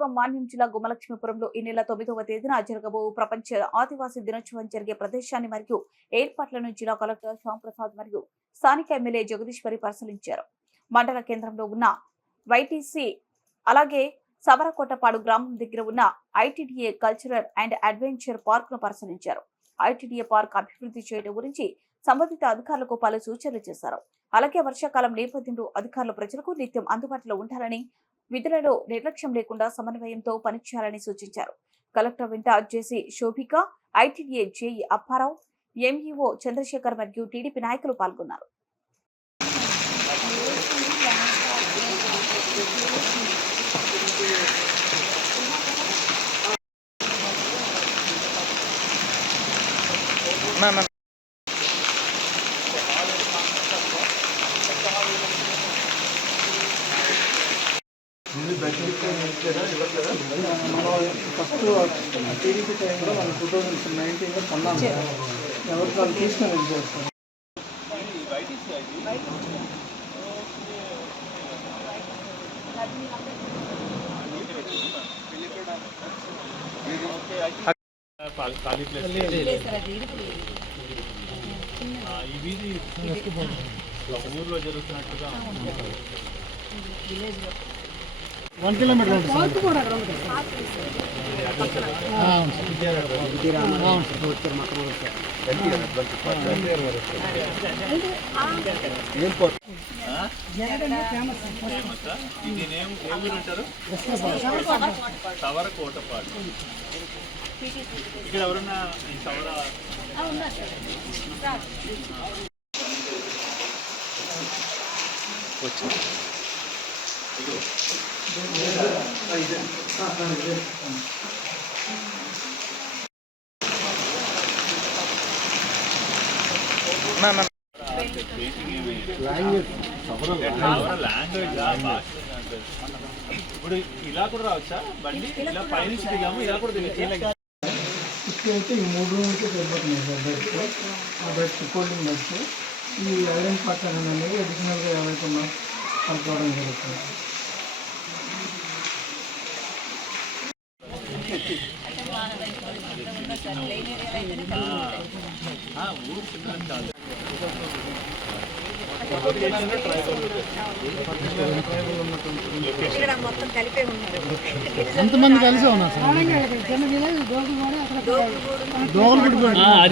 అనంతపురం మాన్యం జిల్లా గుమ్మలక్ష్మీపురంలో ఈ నెల 9వ తేదీన జరగబో ప్రపంచ ఆదివాసీ దినోత్సవం జరిగే ప్రదేశాన్ని మరియు ఏర్పాట్లను జిల్లా కలెక్టర్ శ్యాంప్రసాద్ మరియు స్థానిక ఎమ్మెల్యే జగదీశ్వరి పరిశీలించారు. మండల కేంద్రంలో ఉన్న వైటీసీ అలాగే సవరకోటపాడు గ్రామం దగ్గర ఉన్న ITDA cultural and adventure park ను పరిశీలించారు. ఐటీడీఏ పార్క్ అభివృద్ధి చేయడం గురించి సంబంధిత అధికారులకు పలు సూచనలు చేశారు. అలాగే వర్షాకాలం నేపథ్యంలో అధికారులు ప్రజలకు నిత్యం అందుబాటులో ఉండాలని, విధులలో నిర్లక్ష్యం లేకుండా సమన్వయంతో పనిచేయాలని సూచించారు. కలెక్టర్ వెంట JC Shobhika, ITDA JE Apparao, MEO Chandrasekhar మరియు టీడీపీ నాయకులు పాల్గొన్నారు. ఫస్ట్ టీడీపీ టైంలో మనం 2019లో కొన్నాము. ఎవరికి వాళ్ళు తీసుకొని వెళ్ళిపోతారు. ఊర్లో జరుగుతున్నట్టుగా 1 కిలోమీటర్ ఉంటుంది. సవరకోటపాడు. ఇక్కడ ఎవరన్నా సవర ఇప్పుడు ఇలా కూడా రావచ్చా? బండి ఇలా పైనుంచి దిగాము, ఇలా కూడా దిగచ్చు. ఇక్కడైతే ఈ 3 రూమ్లకి సరిపోతున్నాయి సార్. బెడ్స్, ఆ బెడ్స్ కోల్డింగ్ బెడ్స్, ఈ ఐరన్ పక్కన అనేవి అడిషనల్గా ఎవరైతే కలుపుకోవడం జరుగుతుంది. ఊరు చిన్నది కాదు. ఎంతమంది కలిసి ఉన్నారు సార్?